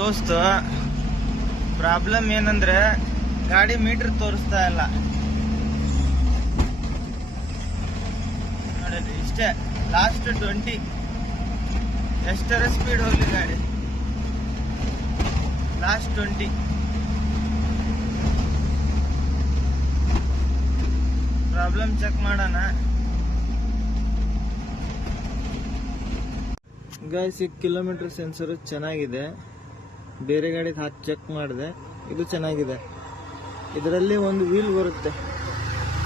ದೋಸ್ತ ಪ್ರಾಬ್ಲಮ್ ಏನಂದ್ರೆ ಗಾಡಿ ಮೀಟರ್ ತೋರಿಸ್ತಾ ಇಲ್ಲ ನೋಡಿ. ಇಷ್ಟೇ ಲಾಸ್ಟ್ 20 ಎಷ್ಟರ ಸ್ಪೀಡ್ ಹೋಗ್ಲಿ ಗಾಡಿ, ಲಾಸ್ಟ್ 20. ಪ್ರಾಬ್ಲಮ್ ಚೆಕ್ ಮಾಡೋಣ ಗೈಸ್. ಈ ಕಿಲೋಮೀಟರ್ ಸೆನ್ಸರ್ ಚೆನ್ನಾಗಿದೆ, ಬೇರೆ ಗಾಡಿಗೆ ಹಾಕಿ ಚೆಕ್ ಮಾಡಿದೆ, ಇದು ಚೆನ್ನಾಗಿದೆ. ಇದರಲ್ಲಿ ಒಂದು ವೀಲ್ ಬರುತ್ತೆ,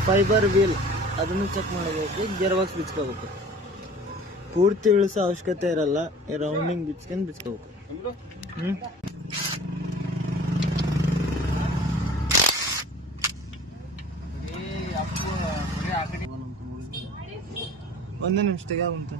ಫೈಬರ್ ವೀಲ್, ಅದನ್ನು ಚೆಕ್ ಮಾಡಬೇಕು. ಗೇರ್ ಬಾಕ್ಸ್ ಬಿಚ್ಕೋಬೇಕು, ಪೂರ್ತಿ ಇಳಿಸೋ ಅವಶ್ಯಕತೆ ಇರಲ್ಲ, ರೌಂಡಿಂಗ್ ಬಿಚ್ಕೊಂಡು ಬಿಚ್ಕೋಬೇಕು. ಒಂದೇ ನಿಮಿಷ ತೆಗಿಯಾಗುಂತ.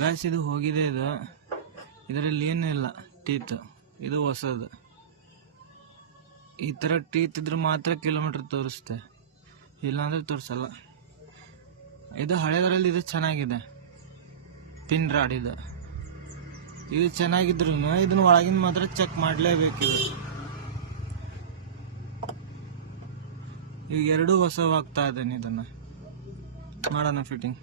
ಗಾಯ್ಸ್ ಇದು ಹೋಗಿದೆ, ಇದರಲ್ಲಿ ಏನೂ ಇಲ್ಲ ಟೀತ್. ಇದು ಹೊಸದು. ಈ ಥರ ಟೀತ್ ಇದ್ರೆ ಮಾತ್ರ ಕಿಲೋಮೀಟರ್ ತೋರಿಸುತ್ತೆ, ಇಲ್ಲಾಂದ್ರೆ ತೋರಿಸಲ್ಲ. ಇದು ಹಳೆದರಲ್ಲಿ ಇದು ಚೆನ್ನಾಗಿದೆ, ಪಿನ್ ರಾಡ್. ಇದು ಚೆನ್ನಾಗಿದ್ರು ಇದನ್ನ ಒಳಗಿನ ಮಾತ್ರ ಚೆಕ್ ಮಾಡಲೇಬೇಕಿದೆ. ಈಗ ಎರಡೂ ಹೊಸವಾಗ್ತಾ ಇದ್ದೇನೆ, ಇದನ್ನ ಮಾಡೋಣ ಫಿಟ್ಟಿಂಗ್.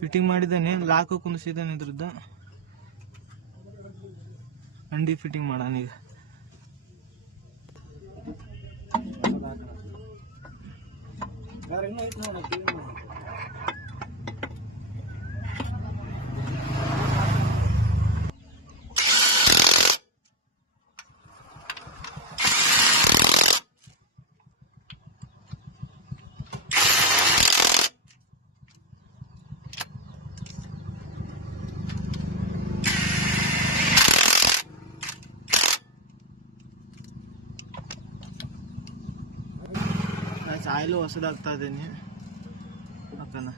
ಫಿಟ್ಟಿಂಗ್ ಮಾಡಿದ್ದಾನೆ, ಲಾಕ್ ಕುಂದಿಸಿದ್ದಾನೆ. ಇದ್ರದ್ದು ಅಂಡಿ ಫಿಟ್ಟಿಂಗ್ ಮಾಡೋಣ ಈಗ. ಆಯಿಲು ಹೊಸದಾಗ್ತಾ ಇದ್ದೀನಿ, ಹಾಕೋಣ.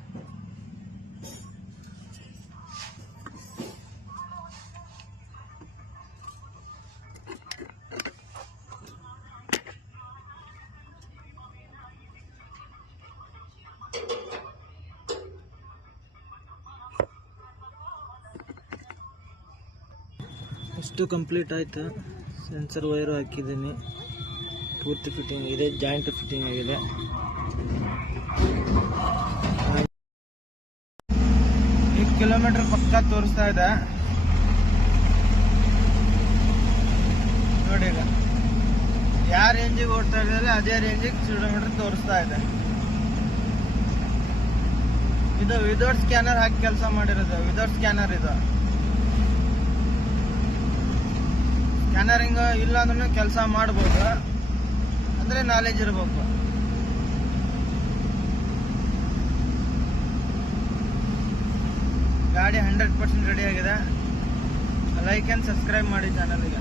ಇಷ್ಟು ಕಂಪ್ಲೀಟ್ ಆಯ್ತು. ಸೆನ್ಸರ್ ವೈರು ಹಾಕಿದ್ದೀನಿ, ಪೂರ್ತಿ ಫಿಟ್ಟಿಂಗ್ ಇದೆ, ಜಾಯಿಂಟ್ ಫಿಟ್ಟಿಂಗ್ ಆಗಿದೆ. ಈಗ ಕಿಲೋಮೀಟರ್ ಪಕ್ಕ ತೋರಿಸ್ತಾ ಇದೆ ನೋಡಿ. ಈಗ ಯಾವ ರೇಂಜಿಗೆ ಓಡ್ತಾ ಇದ್ದಾರೆ ಅದೇ ರೇಂಜಿಗೆ ಕಿಲೋಮೀಟರ್ ತೋರಿಸ್ತಾ ಇದೆ. ಇದು ವಿದೌಟ್ ಸ್ಕ್ಯಾನರ್ ಹಾಕಿ ಕೆಲಸ ಮಾಡಿರೋದು, ವಿದೌಟ್ ಸ್ಕ್ಯಾನರ್. ಇದು ಸ್ಕ್ಯಾನರಿಂಗ್ ಇಲ್ಲ ಅಂದ್ರೂ ಕೆಲಸ ಮಾಡ್ಬೋದು, ಅಂದ್ರೆ ನಾಲೆಜ್ ಇರಬೇಕು. ಗಾಡಿ 100% ರೆಡಿ ಆಗಿದೆ. ಲೈಕ್ ಆ್ಯಂಡ್ ಸಬ್ಸ್ಕ್ರೈಬ್ ಮಾಡಿ ಚಾನಲ್ಗೆ.